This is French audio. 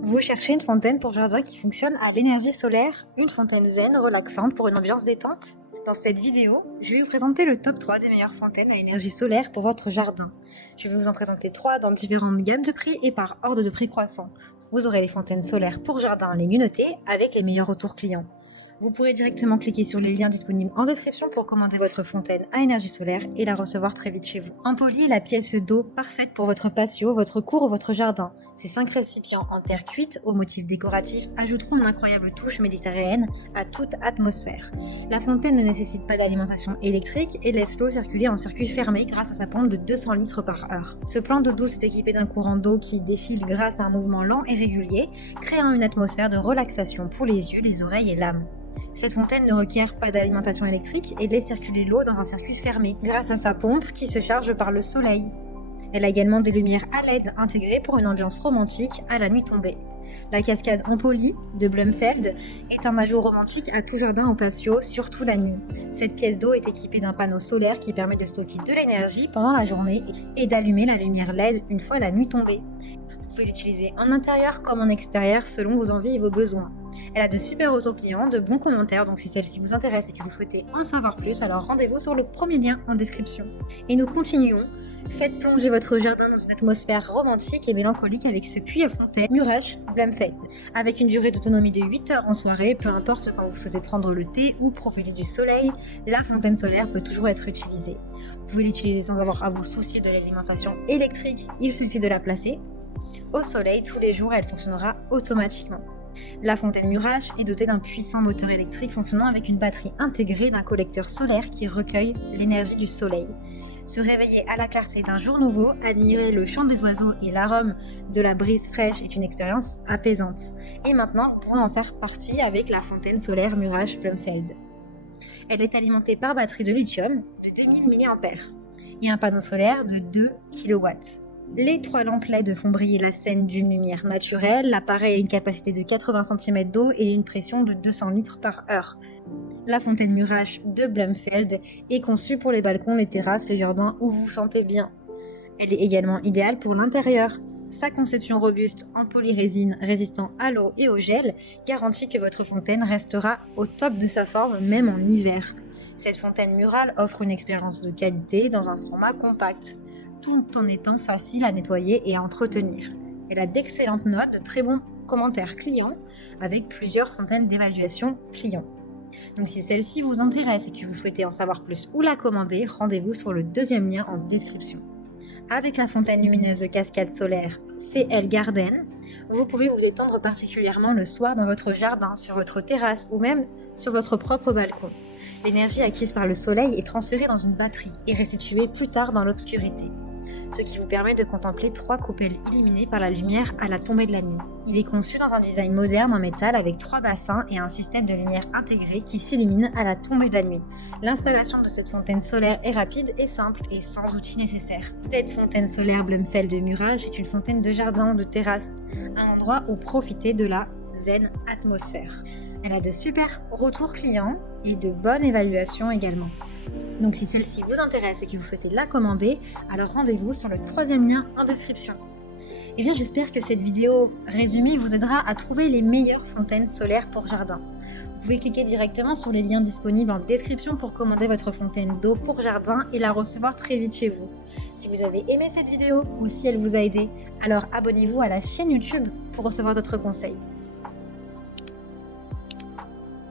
Vous cherchez une fontaine pour jardin qui fonctionne à l'énergie solaire, une fontaine zen, relaxante pour une ambiance détente? Dans cette vidéo, je vais vous présenter le top 3 des meilleures fontaines à énergie solaire pour votre jardin. Je vais vous en présenter 3 dans différentes gammes de prix et par ordre de prix croissant. Vous aurez les fontaines solaires pour jardin les mieux notées avec les meilleurs retours clients. Vous pourrez directement cliquer sur les liens disponibles en description pour commander votre fontaine à énergie solaire et la recevoir très vite chez vous. Empoli est la pièce d'eau parfaite pour votre patio, votre cour ou votre jardin. Ces 5 récipients en terre cuite aux motifs décoratifs ajouteront une incroyable touche méditerranéenne à toute atmosphère. La fontaine ne nécessite pas d'alimentation électrique et laisse l'eau circuler en circuit fermé grâce à sa pompe de 200 litres par heure. Ce plan d'eau douce est équipé d'un courant d'eau qui défile grâce à un mouvement lent et régulier, créant une atmosphère de relaxation pour les yeux, les oreilles et l'âme. Cette fontaine ne requiert pas d'alimentation électrique et laisse circuler l'eau dans un circuit fermé grâce à sa pompe qui se charge par le soleil. Elle a également des lumières à LED intégrées pour une ambiance romantique à la nuit tombée. La cascade Empoli de Blumfeld est un ajout romantique à tout jardin ou patio, surtout la nuit. Cette pièce d'eau est équipée d'un panneau solaire qui permet de stocker de l'énergie pendant la journée et d'allumer la lumière LED une fois la nuit tombée. Vous pouvez l'utiliser en intérieur comme en extérieur selon vos envies et vos besoins. Elle a de super retours clients, de bons commentaires, donc si celle-ci vous intéresse et que vous souhaitez en savoir plus, alors rendez-vous sur le premier lien en description. Et nous continuons. Faites plonger votre jardin dans une atmosphère romantique et mélancolique avec ce puits à fontaine Murach Blumfeld. Avec une durée d'autonomie de 8 heures en soirée, peu importe quand vous souhaitez prendre le thé ou profiter du soleil, la fontaine solaire peut toujours être utilisée. Vous pouvez l'utiliser sans avoir à vous soucier de l'alimentation électrique, il suffit de la placer. Au soleil, tous les jours, elle fonctionnera automatiquement. La fontaine Murach est dotée d'un puissant moteur électrique fonctionnant avec une batterie intégrée d'un collecteur solaire qui recueille l'énergie du soleil. Se réveiller à la clarté d'un jour nouveau, admirer le chant des oiseaux et l'arôme de la brise fraîche est une expérience apaisante. Et maintenant, vous pouvez en faire partie avec la fontaine solaire Murach Blumfeld. Elle est alimentée par batterie de lithium de 2000 mAh et un panneau solaire de 2 kW. Les 3 lampes LED font briller la scène d'une lumière naturelle. L'appareil a une capacité de 80 cm d'eau et une pression de 200 litres par heure. La fontaine Murach de Blumfeld est conçue pour les balcons, les terrasses, les jardins où vous vous sentez bien. Elle est également idéale pour l'intérieur. Sa conception robuste en polyrésine résistant à l'eau et au gel garantit que votre fontaine restera au top de sa forme même en hiver. Cette fontaine murale offre une expérience de qualité dans un format compact, tout en étant facile à nettoyer et à entretenir. Elle a d'excellentes notes, de très bons commentaires clients, avec plusieurs centaines d'évaluations clients. Donc si celle-ci vous intéresse et que vous souhaitez en savoir plus ou la commander, rendez-vous sur le deuxième lien en description. Avec la fontaine lumineuse de cascade solaire CL Garden, vous pouvez vous détendre particulièrement le soir dans votre jardin, sur votre terrasse ou même sur votre propre balcon. L'énergie acquise par le soleil est transférée dans une batterie et restituée plus tard dans l'obscurité, ce qui vous permet de contempler 3 coupelles illuminées par la lumière à la tombée de la nuit. Il est conçu dans un design moderne en métal avec 3 bassins et un système de lumière intégré qui s'illumine à la tombée de la nuit. L'installation de cette fontaine solaire est rapide et simple et sans outils nécessaires. Cette fontaine solaire Blumfeld de Murach est une fontaine de jardin ou de terrasse, un endroit où profiter de la zen atmosphère. Elle a de super retours clients et de bonnes évaluations également. Donc si celle-ci vous intéresse et que vous souhaitez la commander, alors rendez-vous sur le 3e lien en description. Et bien j'espère que cette vidéo résumée vous aidera à trouver les meilleures fontaines solaires pour jardin. Vous pouvez cliquer directement sur les liens disponibles en description pour commander votre fontaine d'eau pour jardin et la recevoir très vite chez vous. Si vous avez aimé cette vidéo ou si elle vous a aidé, alors abonnez-vous à la chaîne YouTube pour recevoir d'autres conseils.